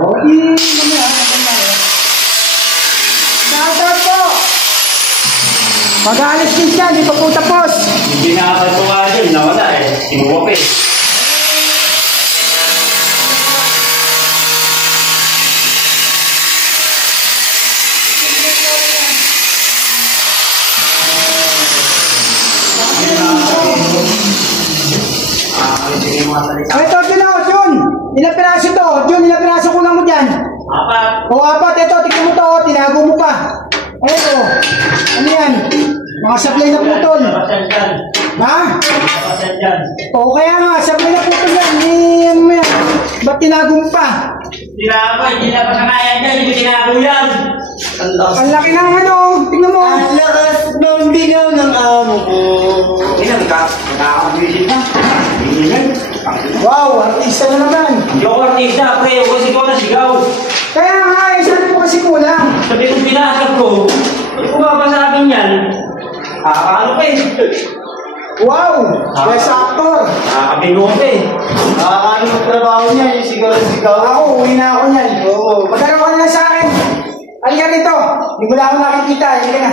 O, di mamaya. Shoutout po! Mag-aalis din siya, di pa po tapos. Hindi nakakal ko nga dyan, nawala eh. Tinuwap eh. Ito, Jun ako, Jun! Ilang piraso to? Jun, ilang piraso kulang mo dyan? 4. O, 4. Ito, tignan mo to, tinago mo pa. Ayun o. Ano yan? Mga supply na putol. Ha? O, kaya nga, supply na putol yan. Ano yan? Ba't tinago mo pa? Tinago, hindi na pa sa kaya dyan, hindi tinago yan. Ang laki ng ano, tingnan mo. Ang lakas ng bigaw ng amo ko. Ilan ka? Nakakabilisin ka? Wow, artista na naman. Hindi ako artista, pre. Ako kasi ko nasigaw. Kaya nga, sabi ko kasi kulang. Sabi kong pinasag ko, kung ba sa akin yan, ano pa eh? Wow, best actor. Nakakabingot eh. Nakakaano ang trabaho niya, yung sigaw-sigaw. Ako, uwi na ako niyan. Oo. Magdala ka na lang sa akin. Halika rito. Hindi mo lang ako nakikita. Halika na.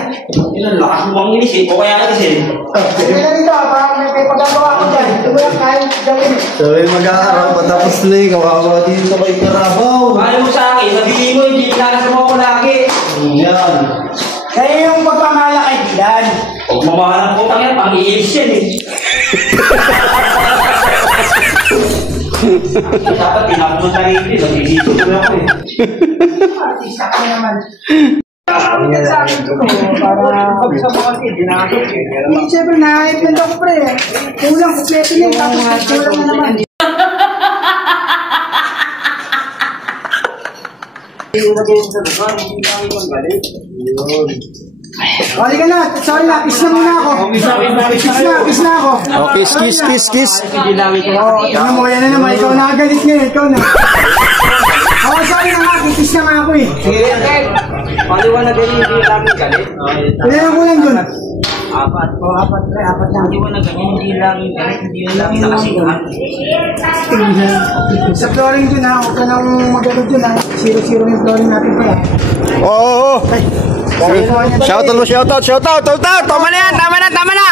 Ilan, lakas mo bang inis eh. O kaya nalisin. Halika na rito. Parang may pagkagawa ko dyan. Ito mo lang kahit gawin. Sabi mag-aaral, patapos na eh. Kawawa dito kay Karabaw. Kaya mo sa akin, sabihin mo, hindi nakasama ako lagi. Yan. Kaya yung pagpamahal kay Dylan. Huwag mamahal ang putang yan, pang-iibs yan eh. Dapat pinapunta rin din, nag-iisip ko ako eh. Artista ka naman. Kaya sa akin ito para pagsama kasi ginagawa eh. Siyempre na-impend ako pre. Kulang, kompleto na yung tapos kulang na naman. Halika na, sorry na, kiss na muna ako. Kiss na ako. Oh, kiss. Oo, tingnan mo, yan na naman, ikaw nakagalit ngayon, ikaw na. Oo, sorry na nga, kiss na nga ako eh. Paliwanag din hindi lagi galit. Ilan ang kulang dun? 4. Oo, 4 pre, 4 na. Paliwanag din hindi lagi galit, hindi lagi nakasigahan. Sa flooring dun ha, huwag ka nang magano dun ha. 0-0 yung flooring natin pa eh. Oo. Shoutout mo, shoutout. Tama na yan, tama na.